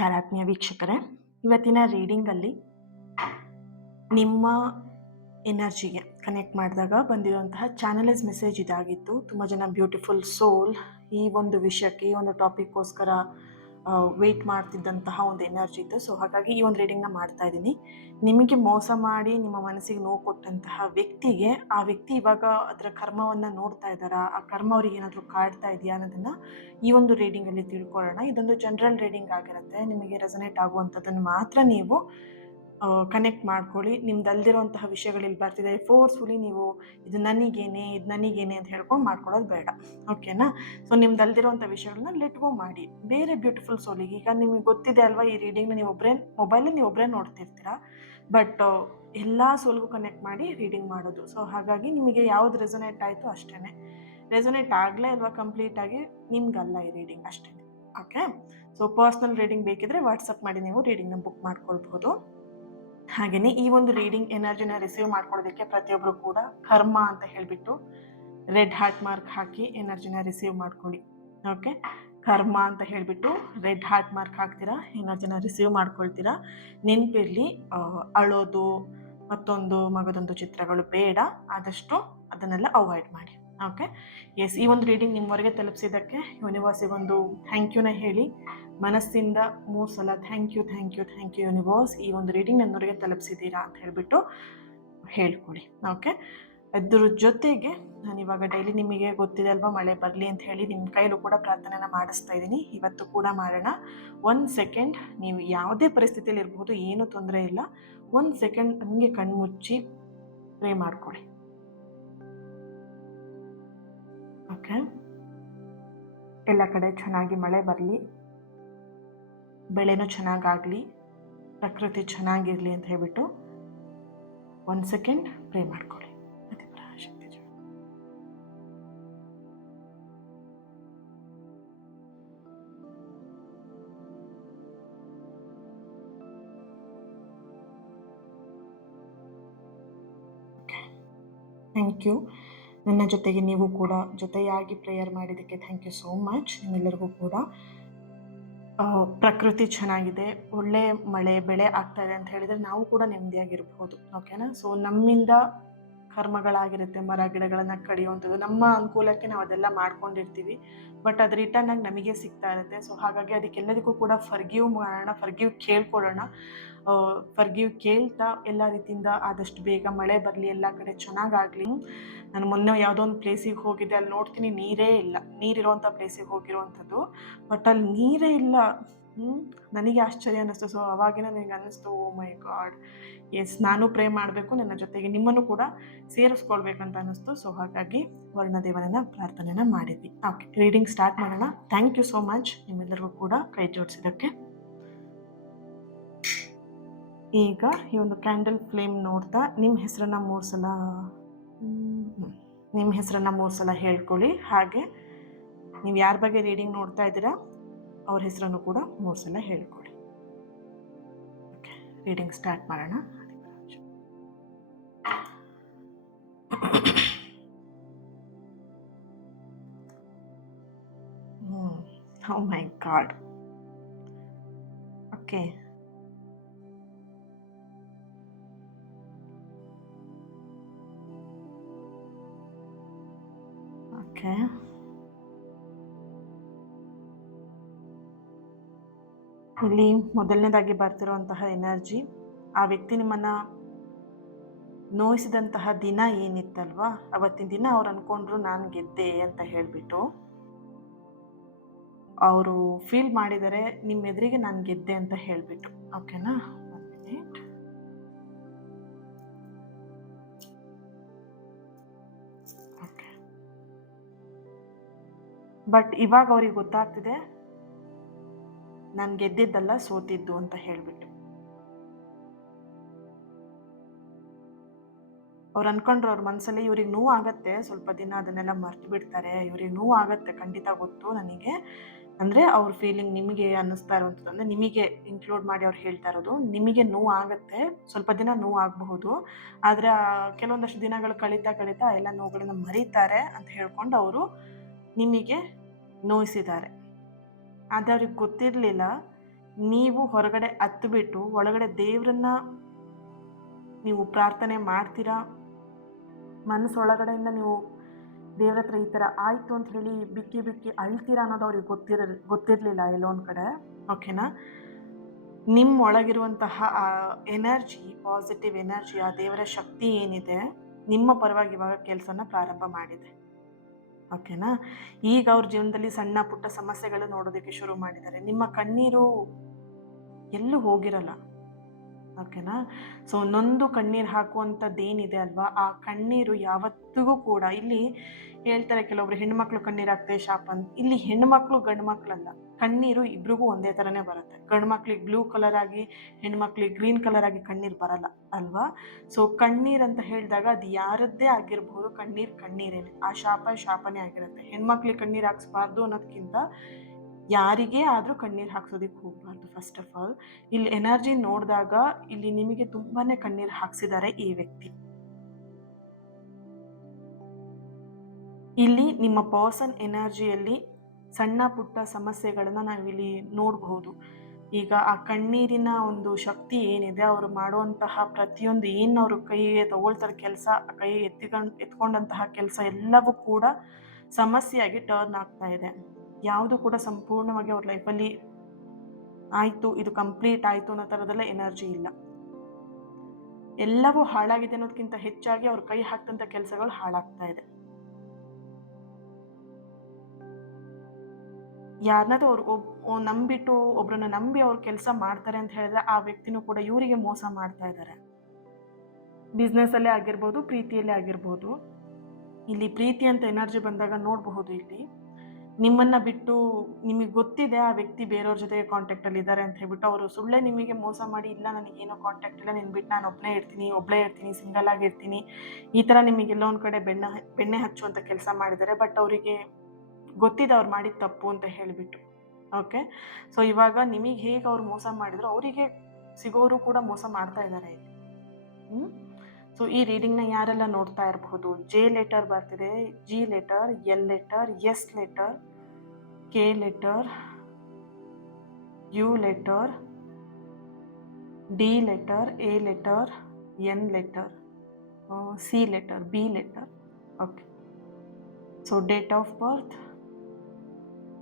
ನಮಸ್ಕಾರ ಆತ್ಮೀಯ ವೀಕ್ಷಕರೇ. ಇವತ್ತಿನ ರೀಡಿಂಗಲ್ಲಿ ನಿಮ್ಮ ಎನರ್ಜಿಗೆ ಕನೆಕ್ಟ್ ಮಾಡಿದಾಗ ಬಂದಿರುವಂತಹ ಚಾನಲೈಸ್ ಮೆಸೇಜ್ ಇದಾಗಿತ್ತು. ತುಂಬ ಜನ ಬ್ಯೂಟಿಫುಲ್ ಸೋಲ್ ಈ ಒಂದು ವಿಷಯಕ್ಕೆ, ಈ ಒಂದು ಟಾಪಿಕ್ಗೋಸ್ಕರ ವೆಯ್ಟ್ ಮಾಡ್ತಿದ್ದಂತಹ ಒಂದು ಎನರ್ಜಿ ಇತ್ತು. ಸೊ ಹಾಗಾಗಿ ಈ ಒಂದು ರೀಡಿಂಗ್ನ ಮಾಡ್ತಾ ಇದ್ದೀನಿ. ನಿಮಗೆ ಮೋಸ ಮಾಡಿ ನಿಮ್ಮ ಮನಸ್ಸಿಗೆ ನೋವು ಕೊಟ್ಟಂತಹ ವ್ಯಕ್ತಿಗೆ, ಆ ವ್ಯಕ್ತಿ ಇವಾಗ ಅದರ ಕರ್ಮವನ್ನು ನೋಡ್ತಾ ಇದ್ದಾರಾ, ಆ ಕರ್ಮ ಅವ್ರಿಗೆ ಏನಾದರೂ ಕಾಡ್ತಾ ಇದೆಯಾ ಅನ್ನೋದನ್ನು ಈ ಒಂದು ರೀಡಿಂಗಲ್ಲಿ ತಿಳ್ಕೊಳ್ಳೋಣ. ಇದೊಂದು ಜನರಲ್ ರೀಡಿಂಗ್ ಆಗಿರುತ್ತೆ. ನಿಮಗೆ ರೆಸನೇಟ್ ಆಗುವಂಥದ್ದನ್ನು ಮಾತ್ರ ನೀವು ಕನೆಕ್ಟ್ ಮಾಡ್ಕೊಳ್ಳಿ. ನಿಮ್ದಲ್ದಿರೋಂತಹ ವಿಷಯಗಳು ಇಲ್ಲಿ ಬರ್ತಿದೆ, ಫೋರ್ಸ್ಫುಲಿ ನೀವು ಇದು ನನಗೇನೆ ಅಂತ ಹೇಳ್ಕೊಂಡು ಮಾಡ್ಕೊಳ್ಳೋದು ಬೇಡ, ಓಕೆನಾ? ಸೊ ನಿಮ್ದಲ್ದಿರೋಂಥ ವಿಷಯಗಳನ್ನ ಲೆಟ್ ಗೋ ಮಾಡಿ. ಬೇರೆ ಬ್ಯೂಟಿಫುಲ್ ಸೋಲಿಗೆ, ಈಗ ನಿಮಗೆ ಗೊತ್ತಿದೆ ಅಲ್ವಾ, ಈ ರೀಡಿಂಗ್ನ ನೀವು ಒಬ್ಬರೇ ನೋಡ್ತಿರ್ತೀರಾ, ಬಟ್ ಎಲ್ಲ ಸೋಲ್ಗೂ ಕನೆಕ್ಟ್ ಮಾಡಿ ರೀಡಿಂಗ್ ಮಾಡೋದು. ಸೊ ಹಾಗಾಗಿ ನಿಮಗೆ ಯಾವ್ದು ರೆಸನೇಟ್ ಆಯಿತು ಅಷ್ಟೇ. ರೆಸನೇಟ್ ಆಗಲೇ ಅಲ್ವಾ ಕಂಪ್ಲೀಟಾಗಿ, ನಿಮ್ಗಲ್ಲ ಈ ರೀಡಿಂಗ್ ಅಷ್ಟೇ, ಓಕೆ? ಸೊ ಪರ್ಸ್ನಲ್ ರೀಡಿಂಗ್ ಬೇಕಿದ್ರೆ ವಾಟ್ಸಪ್ ಮಾಡಿ ನೀವು ರೀಡಿಂಗ್ನ ಬುಕ್ ಮಾಡ್ಕೊಳ್ಬಹುದು. ಹಾಗೆಯೇ ಈ ಒಂದು ರೀಡಿಂಗ್ ಎನರ್ಜಿನ ರಿಸೀವ್ ಮಾಡ್ಕೊಳ್ಳೋದಕ್ಕೆ ಪ್ರತಿಯೊಬ್ಬರು ಕೂಡ ಕರ್ಮ ಅಂತ ಹೇಳಿಬಿಟ್ಟು ರೆಡ್ ಹಾರ್ಟ್ ಮಾರ್ಕ್ ಹಾಕಿ ಎನರ್ಜಿನ ರಿಸೀವ್ ಮಾಡ್ಕೊಳ್ಳಿ, ಓಕೆ? ಕರ್ಮ ಅಂತ ಹೇಳಿಬಿಟ್ಟು ರೆಡ್ ಹಾರ್ಟ್ ಮಾರ್ಕ್ ಹಾಕ್ತೀರಾ, ಎನರ್ಜಿನ ರಿಸೀವ್ ಮಾಡ್ಕೊಳ್ತೀರಾ. ನೆನಪಿರಲಿ, ಅಳೋದು ಮತ್ತೊಂದು ಮಗದೊಂದು ಚಿತ್ರಗಳು ಬೇಡ, ಆದಷ್ಟು ಅದನ್ನೆಲ್ಲ ಅವಾಯ್ಡ್ ಮಾಡಿ, ಓಕೆ? ಎಸ್, ಈ ಒಂದು ರೀಡಿಂಗ್ ನಿಮ್ಮವರೆಗೆ ತಲುಪಿಸಿದ್ದಕ್ಕೆ ಯೂನಿವರ್ಸಿಗೆ ಒಂದು ಥ್ಯಾಂಕ್ ಯೂನ ಹೇಳಿ, ಮನಸ್ಸಿಂದ 3 ಸಲ ಥ್ಯಾಂಕ್ ಯು ಯೂನಿವರ್ಸ್, ಈ ಒಂದು ರೀಡಿಂಗ್ ನನ್ನವರೆಗೆ ತಲುಪಿಸಿದ್ದೀರಾ ಅಂತ ಹೇಳಿಬಿಟ್ಟು ಹೇಳ್ಕೊಳ್ಳಿ, ಓಕೆ? ಅದ್ರ ಜೊತೆಗೆ ನಾನು ಇವಾಗ ಡೈಲಿ ನಿಮಗೆ ಗೊತ್ತಿದೆ ಅಲ್ವಾ, ಮಳೆ ಬರಲಿ ಅಂತ ಹೇಳಿ ನಿಮ್ಮ ಕೈಲೂ ಕೂಡ ಪ್ರಾರ್ಥನೆನ ಮಾಡಿಸ್ತಾ ಇದ್ದೀನಿ. ಇವತ್ತು ಕೂಡ ಮಾಡೋಣ. 1 ಸೆಕೆಂಡ್, ನೀವು ಯಾವುದೇ ಪರಿಸ್ಥಿತಿಯಲ್ಲಿ ಇರ್ಬೋದು, ಏನೂ ತೊಂದರೆ ಇಲ್ಲ. 1 ಸೆಕೆಂಡ್ ಹಂಗೆ ಕಣ್ಮುಚ್ಚಿ ಪ್ರೇ ಮಾಡ್ಕೊಳ್ಳಿ, ಓಕೆ? ಎಲ್ಲ ಕಡೆ ಚೆನ್ನಾಗಿ ಮಳೆ ಬರಲಿ, ಬೆಳೆನೂ ಚೆನ್ನಾಗಾಗಲಿ, ಪ್ರಕೃತಿ ಚೆನ್ನಾಗಿರಲಿ ಅಂತ ಹೇಳ್ಬಿಟ್ಟು 1 ಸೆಕೆಂಡ್ ಪ್ರೇ ಮಾಡ್ಕೊಳ್ಳಿ. ಶಕ್ತಿ ಜಯ. Thank you. ನನ್ನ ಜೊತೆಗೆ ನೀವು ಕೂಡ ಜೊತೆಯಾಗಿ ಪ್ರೇಯರ್ ಮಾಡಿದ್ದಕ್ಕೆ ಥ್ಯಾಂಕ್ ಯು ಸೋ ಮಚ್. ನಿಮ್ಮೆಲ್ಲರಿಗೂ ಕೂಡ ಪ್ರಕೃತಿ ಚೆನ್ನಾಗಿದೆ, ಒಳ್ಳೆ ಮಳೆ ಬೆಳೆ ಆಗ್ತಾ ಇದೆ ಅಂತ ಹೇಳಿದರೆ ನಾವು ಕೂಡ ನೆಮ್ಮದಿಯಾಗಿರ್ಬೋದು, ಓಕೆನಾ? ಸೊ ನಮ್ಮಿಂದ ಕರ್ಮಗಳಾಗಿರುತ್ತೆ, ಮರ ಗಿಡಗಳನ್ನು ಕಡಿಯುವಂಥದ್ದು, ನಮ್ಮ ಅನುಕೂಲಕ್ಕೆ ನಾವು ಅದೆಲ್ಲ ಮಾಡ್ಕೊಂಡಿರ್ತೀವಿ, ಬಟ್ ಅದು ರಿಟರ್ನ್ ಆಗಿ ನಮಗೆ ಸಿಗ್ತಾ ಇರುತ್ತೆ. ಸೊ ಹಾಗಾಗಿ ಅದಕ್ಕೆಲ್ಲದಕ್ಕೂ ಕೂಡ ಫರ್ಗಿವ್ ಮಾಡೋಣ, ಫರ್ಗಿವ್ ಕೇಳ್ಕೊಳ್ಳೋಣ. ಫರ್ಗಿವ್ ಕೇಳ್ತಾ ಎಲ್ಲ ರೀತಿಯಿಂದ ಆದಷ್ಟು ಬೇಗ ಮಳೆ ಬರಲಿ, ಎಲ್ಲ ಕಡೆ ಚೆನ್ನಾಗಾಗಲಿ. ನಾನು ಮೊನ್ನೆ ಯಾವುದೋ ಒಂದು ಪ್ಲೇಸಿಗೆ ಹೋಗಿದ್ದೆ, ಅಲ್ಲಿ ನೋಡ್ತೀನಿ ನೀರಿರೋವಂಥ ಪ್ಲೇಸಿಗೆ ಹೋಗಿರೋವಂಥದ್ದು, ಬಟ್ ಅಲ್ಲಿ ನೀರೇ ಇಲ್ಲ. ನನಗೆ ಆಶ್ಚರ್ಯ ಅನ್ನಿಸ್ತು. ಸೊ ಅವಾಗಿನ ನನಗೆ ಅನ್ನಿಸ್ತು, ಓ ಮೈ ಗಾಡ್, ಎಸ್, ನಾನು ಪ್ರೇ ಮಾಡಬೇಕು, ನನ್ನ ಜೊತೆಗೆ ನಿಮ್ಮನ್ನು ಕೂಡ ಸೇರಿಸ್ಕೊಳ್ಬೇಕಂತ ಅನ್ನಿಸ್ತು. ಸೊ ಹಾಗಾಗಿ ವರ್ಣದೇವನನ್ನ ಪ್ರಾರ್ಥನೆನ ಮಾಡಿದ್ವಿ. ಓಕೆ, ರೀಡಿಂಗ್ ಸ್ಟಾರ್ಟ್ ಮಾಡೋಣ. ಥ್ಯಾಂಕ್ ಯು ಸೋ ಮಚ್ ನಿಮ್ಮೆಲ್ಲರಿಗೂ ಕೂಡ ಕೈ ಜೋಡಿಸಿದ್ದಕ್ಕೆ. ಈಗ ಈ ಒಂದು ಕ್ಯಾಂಡಲ್ ಫ್ಲೇಮ್ ನೋಡ್ತಾ ನಿಮ್ಮ ಹೆಸರನ್ನ 3 ಸಲ ಹೇಳ್ಕೊಳ್ಳಿ. ಹಾಗೆ ನೀವು ಯಾರ ಬಗ್ಗೆ ರೀಡಿಂಗ್ ನೋಡ್ತಾ ಇದ್ದೀರಾ ಅವ್ರ ಹೆಸರನ್ನು ಕೂಡ 3 ಸಲ ಹೇಳ್ಕೊಳ್ಳಿ. ಓಕೆ, ರೀಡಿಂಗ್ ಸ್ಟಾರ್ಟ್ ಮಾಡೋಣ. ಓ ಮೈ ಗಾಡ್. ಓಕೆ, ಓಕೆ, ಇಲ್ಲಿ ಮೊದಲನೇದಾಗಿ ಬರ್ತಿರುವಂತಹ ಎನರ್ಜಿ, ಆ ವ್ಯಕ್ತಿ ನಿಮ್ಮನ್ನು ನೋಯಿಸಿದಂತಹ ದಿನ ಏನಿತ್ತಲ್ವಾ, ಅವತ್ತಿನ ದಿನ ಅವ್ರು ಅಂದ್ಕೊಂಡ್ರು ನಾನು ಗೆದ್ದೆ ಅಂತ ಹೇಳಿಬಿಟ್ಟು ಅವರು ಫೀಲ್ ಮಾಡಿದ್ದಾರೆ ನಿಮ್ಮ ಎದುರಿಗೆ ನಾನು ಗೆದ್ದೆ ಅಂತ ಹೇಳಿಬಿಟ್ಟು, ಓಕೆನಾ? 1 ಮಿನಿಟ್. ಓಕೆ, ಬಟ್ ಇವಾಗ ಅವ್ರಿಗೆ ಗೊತ್ತಾಗ್ತಿದೆ ನಾನು ಗೆದ್ದಿದ್ದಲ್ಲ, ಸೋತಿದ್ದು ಅಂತ ಹೇಳಿಬಿಟ್ಟು. ಅವ್ರು ಅನ್ಕೊಂಡ್ರು ಅವ್ರ ಮನಸ್ಸಲ್ಲಿ, ಇವ್ರಿಗೆ ನೋವು ಆಗತ್ತೆ, ಸ್ವಲ್ಪ ದಿನ ಅದನ್ನೆಲ್ಲ ಮರ್ತು ಬಿಡ್ತಾರೆ, ಇವ್ರಿಗೆ ನೋವು ಆಗತ್ತೆ, ಖಂಡಿತ ಗೊತ್ತು ನನಗೆ. ಅಂದರೆ ಅವ್ರ ಫೀಲಿಂಗ್ ನಿಮಗೆ ಅನ್ನಿಸ್ತಾ ಇರುವಂಥದ್ದು, ಅಂದರೆ ನಿಮಗೆ ಇನ್ಕ್ಲೂಡ್ ಮಾಡಿ ಅವ್ರು ಹೇಳ್ತಾ ಇರೋದು, ನಿಮಗೆ ನೋವು ಆಗುತ್ತೆ, ಸ್ವಲ್ಪ ದಿನ ನೋವು ಆಗಬಹುದು, ಆದರೆ ಕೆಲವೊಂದಷ್ಟು ದಿನಗಳು ಕಳೀತಾ ಎಲ್ಲ ನೋವುಗಳನ್ನು ಮರೀತಾರೆ ಅಂತ ಹೇಳ್ಕೊಂಡು ಅವರು ನಿಮಗೆ ನೋಯಿಸಿದ್ದಾರೆ. ಆದರೆ ಅವ್ರಿಗೆ ಗೊತ್ತಿರಲಿಲ್ಲ ನೀವು ಹೊರಗಡೆ ಹತ್ಬಿಟ್ಟು ಒಳಗಡೆ ದೇವ್ರನ್ನ ನೀವು ಪ್ರಾರ್ಥನೆ ಮಾಡ್ತೀರಾ, ಮನಸ್ಸೊಳಗಡೆಯಿಂದ ನೀವು ದೇವ್ರ ಹತ್ರ ಈ ಥರ ಆಯಿತು ಅಂತ ಹೇಳಿ ಬಿಕ್ಕಿ ಬಿಕ್ಕಿ ಅಳ್ತೀರಾ ಅನ್ನೋದು ಅವ್ರಿಗೆ ಗೊತ್ತಿರಲಿಲ್ಲ ಎಲ್ಲೋ ಒಂದು ಕಡೆ. ಓಕೆನಾ? ನಿಮ್ಮ ಒಳಗಿರುವಂತಹ ಆ ಎನರ್ಜಿ, ಪಾಸಿಟಿವ್ ಎನರ್ಜಿ, ಆ ದೇವರ ಶಕ್ತಿ ಏನಿದೆ ನಿಮ್ಮ ಪರವಾಗಿ ಇವಾಗ ಕೆಲಸನ ಪ್ರಾರಂಭ ಮಾಡಿದೆ. ಓಕೆನಾ? ಈಗ ಅವ್ರ ಜೀವನದಲ್ಲಿ ಸಣ್ಣ ಪುಟ್ಟ ಸಮಸ್ಯೆಗಳು ನೋಡೋದಕ್ಕೆ ಶುರು ಮಾಡಿದ್ದಾರೆ. ನಿಮ್ಮ ಕಣ್ಣೀರು ಎಲ್ಲೂ ಹೋಗಿರಲ್ಲ. ಓಕೆನಾ? ಸೊ ನೊಂದು ಕಣ್ಣೀರು ಹಾಕುವಂಥದ್ದೇನಿದೆ ಅಲ್ವಾ, ಆ ಕಣ್ಣೀರು ಯಾವತ್ತಿಗೂ ಕೂಡ, ಇಲ್ಲಿ ಹೇಳ್ತಾರೆ ಕೆಲವೊಬ್ರು ಹೆಣ್ಮಕ್ಳು ಕಣ್ಣೀರು ಹಾಕ್ತೆ ಶಾಪ ಅಂತ. ಇಲ್ಲಿ ಹೆಣ್ಮಕ್ಳು ಗಂಡು ಮಕ್ಳಲ್ಲ, ಕಣ್ಣೀರು ಇಬ್ರಿಗೂ ಒಂದೇ ಥರನೇ ಬರುತ್ತೆ. ಗಂಡು ಮಕ್ಳಿಗೆ ಬ್ಲೂ ಕಲರ್ ಆಗಿ, ಹೆಣ್ಮಕ್ಳಿಗೆ ಗ್ರೀನ್ ಕಲರ್ ಆಗಿ ಕಣ್ಣೀರು ಬರಲ್ಲ ಅಲ್ವಾ. ಸೊ ಕಣ್ಣೀರು ಅಂತ ಹೇಳಿದಾಗ ಅದು ಯಾರದ್ದೇ ಆಗಿರ್ಬೋದು, ಕಣ್ಣೀರೇನೆ, ಆ ಶಾಪನೇ ಆಗಿರುತ್ತೆ. ಹೆಣ್ಮಕ್ಳಿಗೆ ಕಣ್ಣೀರು ಹಾಕ್ಸ್ಬಾರ್ದು ಅನ್ನೋದಕ್ಕಿಂತ ಯಾರಿಗೇ ಆದರೂ ಕಣ್ಣೀರು ಹಾಕ್ಸೋದಕ್ಕೆ ಹೋಗಬಾರ್ದು. ಫಸ್ಟ್ ಆಫ್ ಆಲ್ ಇಲ್ಲಿ ಎನರ್ಜಿ ನೋಡಿದಾಗ ಇಲ್ಲಿ ನಿಮಗೆ ತುಂಬಾನೇ ಕಣ್ಣೀರು ಹಾಕ್ಸಿದ್ದಾರೆ ಈ ವ್ಯಕ್ತಿ. ಇಲ್ಲಿ ನಿಮ್ಮ ಪರ್ಸನ್ ಎನರ್ಜಿಯಲ್ಲಿ ಸಣ್ಣ ಪುಟ್ಟ ಸಮಸ್ಯೆಗಳನ್ನ ನಾವಿಲ್ಲಿ ನೋಡಬಹುದು. ಈಗ ಆ ಕಣ್ಣೀರಿನ ಒಂದು ಶಕ್ತಿ ಏನಿದೆ, ಅವರು ಮಾಡುವಂತಹ ಪ್ರತಿಯೊಂದು ಏನು ಅವರು ಕೈಗೆ ತಗೊಳ್ತಾರೆ ಕೆಲಸ, ಕೈ ಎತ್ಕೊಂಡಂತಹ ಕೆಲಸ ಎಲ್ಲವೂ ಕೂಡ ಸಮಸ್ಯೆಯಾಗಿ ಟರ್ನ್ ಆಗ್ತಾ ಇದೆ. ಯಾವುದು ಕೂಡ ಸಂಪೂರ್ಣವಾಗಿ ಅವ್ರ ಲೈಫಲ್ಲಿ ಆಯಿತು, ಇದು ಕಂಪ್ಲೀಟ್ ಆಯಿತು ಅನ್ನೋ ಥರದೆಲ್ಲ ಎನರ್ಜಿ ಇಲ್ಲ. ಎಲ್ಲವೂ ಹಾಳಾಗಿದೆ ಅನ್ನೋದಕ್ಕಿಂತ ಹೆಚ್ಚಾಗಿ ಅವ್ರ ಕೈ ಹಾಕ್ತಂಥ ಕೆಲಸಗಳು ಹಾಳಾಗ್ತಾ ಇದೆ. ಯಾರನ್ನಾದ್ರೂ ಅವ್ರು ನಂಬಿಟ್ಟು ಒಬ್ರನ್ನ ನಂಬಿ ಅವ್ರು ಕೆಲಸ ಮಾಡ್ತಾರೆ ಅಂತ ಹೇಳಿದ್ರೆ ಆ ವ್ಯಕ್ತಿನೂ ಕೂಡ ಇವರಿಗೆ ಮೋಸ ಮಾಡ್ತಾ ಇದ್ದಾರೆ. ಬಿಸ್ನೆಸ್ಸಲ್ಲೇ ಆಗಿರ್ಬೋದು, ಪ್ರೀತಿಯಲ್ಲೇ ಆಗಿರ್ಬೋದು. ಇಲ್ಲಿ ಪ್ರೀತಿ ಅಂತ ಎನರ್ಜಿ ಬಂದಾಗ ನೋಡಬಹುದು, ಇಲ್ಲಿ ನಿಮ್ಮನ್ನ ಬಿಟ್ಟು ನಿಮಗೆ ಗೊತ್ತಿದೆ ಆ ವ್ಯಕ್ತಿ ಬೇರೆಯವ್ರ ಜೊತೆಗೆ ಕಾಂಟ್ಯಾಕ್ಟಲ್ಲಿ ಇದ್ದಾರೆ ಅಂತ ಹೇಳ್ಬಿಟ್ಟು ಅವರು ಸುಳ್ಳೆ ನಿಮಗೆ ಮೋಸ ಮಾಡಿ, ಇಲ್ಲ ನನಗೇನೋ ಕಾಂಟ್ಯಾಕ್ಟ್ ಇಲ್ಲ, ನಿನ್ನ ಬಿಟ್ಟು ನಾನು ಒಬ್ಬಳೇ ಇರ್ತೀನಿ, ಸಿಂಗಲ್ ಆಗಿರ್ತೀನಿ, ಈ ಥರ ನಿಮಗೆಲ್ಲ ಒಂದು ಕಡೆ ಬೆಣ್ಣೆ ಹಚ್ಚುವಂಥ ಕೆಲಸ ಮಾಡಿದ್ದಾರೆ. ಬಟ್ ಅವರಿಗೆ ಗೊತ್ತಿದೆ ಅವ್ರು ಮಾಡಿದ ತಪ್ಪು ಅಂತ ಹೇಳಿಬಿಟ್ಟು. ಓಕೆ, ಸೊ ಇವಾಗ ನಿಮಗೆ ಹೇಗೆ ಅವ್ರು ಮೋಸ ಮಾಡಿದ್ರು ಅವರಿಗೆ ಸಿಗೋರು ಕೂಡ ಮೋಸ ಮಾಡ್ತಾ ಇದ್ದಾರೆ ಇಲ್ಲಿ. ಸೊ ಈ ರೀಡಿಂಗ್ನ ಯಾರೆಲ್ಲ ನೋಡ್ತಾ ಇರಬಹುದು, ಜೆ ಲೆಟರ್ ಬರ್ತಿದೆ, G letter, L letter, S letter, K letter, U letter, D letter, A letter, N letter, C letter, B letter. Okay, so date of birth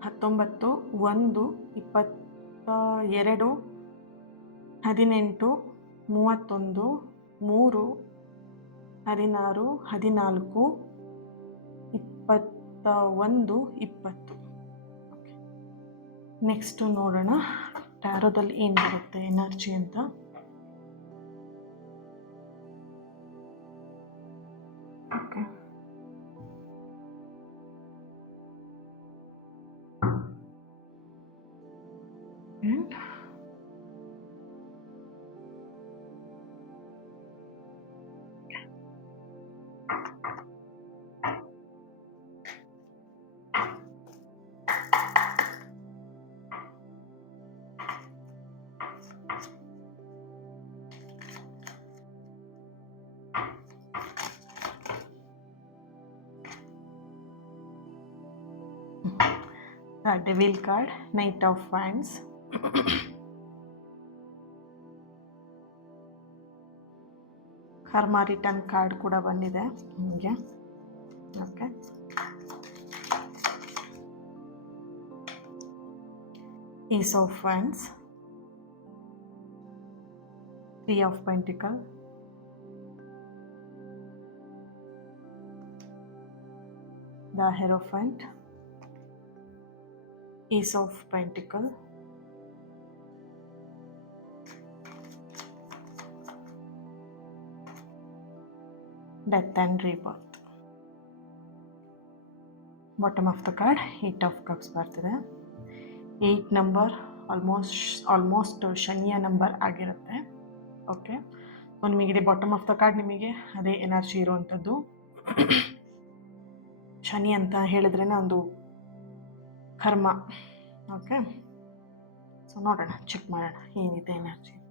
19/1/22, 18, 31, 3, 16, 14, 21, 20. Okay, next ನೋಡೋಣ ಟ್ಯಾರೋದಲ್ಲಿ ಏನು ಬರುತ್ತೆ ಎನರ್ಜಿ ಅಂತ. Okay, devil card, knight of wands, karma return card ಕೂಡ ಬಂದಿದೆ ನಿಮಗೆ. Okay, ace of wands, 3 of pentacle, the hierophant, Ace of Pentacle, Death and Rebirth. Bottom of the card, 8 of Cups ಬರ್ತಿದೆ. 8 number almost ಶನಿಯ number ಆಗಿರುತ್ತೆ. Okay, so ನಿಮಗೆ bottom of the card ನಿಮಗೆ ಅದೇ energy ಇರುವಂಥದ್ದು. ಶನಿ ಅಂತ ಹೇಳಿದ್ರೇ ಒಂದು ಕರ್ಮ. ಓಕೆ, ಸೊ ನೋಡೋಣ, ಚೆಕ್ ಮಾಡೋಣ ಏನಿದೆ ಎನರ್ಜಿ ಅಂತ.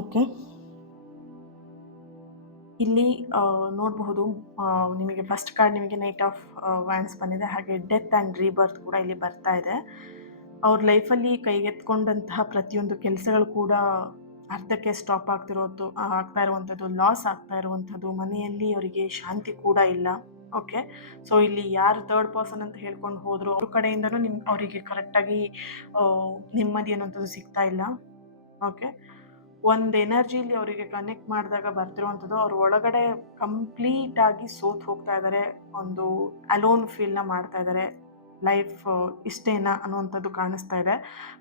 ಓಕೆ, ಇಲ್ಲಿ ನೋಡಬಹುದು, ನಿಮಗೆ ಫಸ್ಟ್ ಕಾರ್ಡ್ ನಿಮಗೆ ನೈಟ್ ಆಫ್ ವ್ಯಾಂಡ್ಸ್ ಬಂದಿದೆ. ಹಾಗೆ ಡೆತ್ ಆ್ಯಂಡ್ ರೀಬರ್ತ್ ಕೂಡ ಇಲ್ಲಿ ಬರ್ತಾ ಇದೆ. ಅವ್ರ ಲೈಫಲ್ಲಿ ಕೈಗೆತ್ಕೊಂಡಂತಹ ಪ್ರತಿಯೊಂದು ಕೆಲಸಗಳು ಕೂಡ ಅರ್ಧಕ್ಕೆ ಸ್ಟಾಪ್ ಆಗ್ತಾ ಇರುವಂಥದ್ದು, ಲಾಸ್ ಆಗ್ತಾ ಇರುವಂಥದ್ದು, ಮನೆಯಲ್ಲಿ ಅವರಿಗೆ ಶಾಂತಿ ಕೂಡ ಇಲ್ಲ. ಓಕೆ, ಸೊ ಇಲ್ಲಿ ಯಾರು ಥರ್ಡ್ ಪರ್ಸನ್ ಅಂತ ಹೇಳ್ಕೊಂಡು ಹೋದ್ರು ಅವ್ರ ಕಡೆಯಿಂದನೂ ಅವರಿಗೆ ಕರೆಕ್ಟಾಗಿ ನೆಮ್ಮದಿ ಅನ್ನೋಂಥದ್ದು ಸಿಗ್ತಾ ಇಲ್ಲ. ಓಕೆ, ಒಂದು ಎನರ್ಜಿಲಿ ಅವರಿಗೆ ಕನೆಕ್ಟ್ ಮಾಡಿದಾಗ ಬರ್ತಿರುವಂಥದ್ದು, ಅವ್ರ ಒಳಗಡೆ ಕಂಪ್ಲೀಟ್ ಆಗಿ ಸೋತ್ ಹೋಗ್ತಾ ಇದ್ದಾರೆ. ಒಂದು ಅಲೋನ್ ಫೀಲ್ನ ಮಾಡ್ತಾ ಇದ್ದಾರೆ. ಲೈಫ್ ಇಷ್ಟೇನಾ ಅನ್ನುವಂಥದ್ದು ಕಾಣಿಸ್ತಾ ಇದೆ.